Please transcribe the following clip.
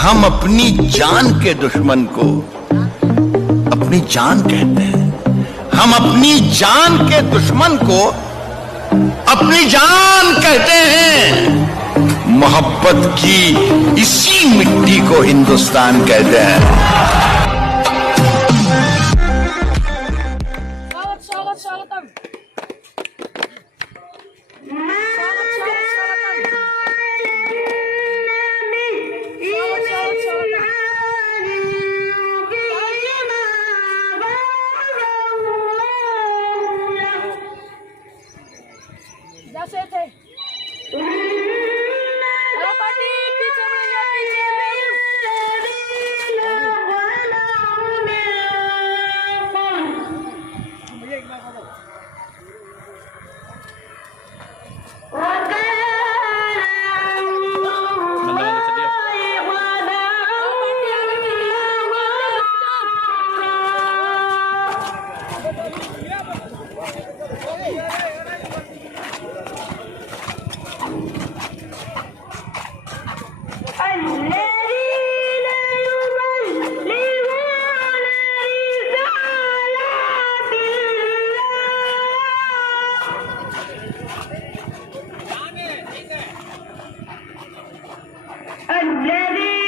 हम अपनी जान के दुश्मन को अपनी जान कहते हैं। हम अपनी जान के दुश्मन को अपनी जान कहते हैं। मोहब्बत की इसी मिट्टी को हिंदुस्तान कहते हैं। जैसे थे पार्टी पीछे الذي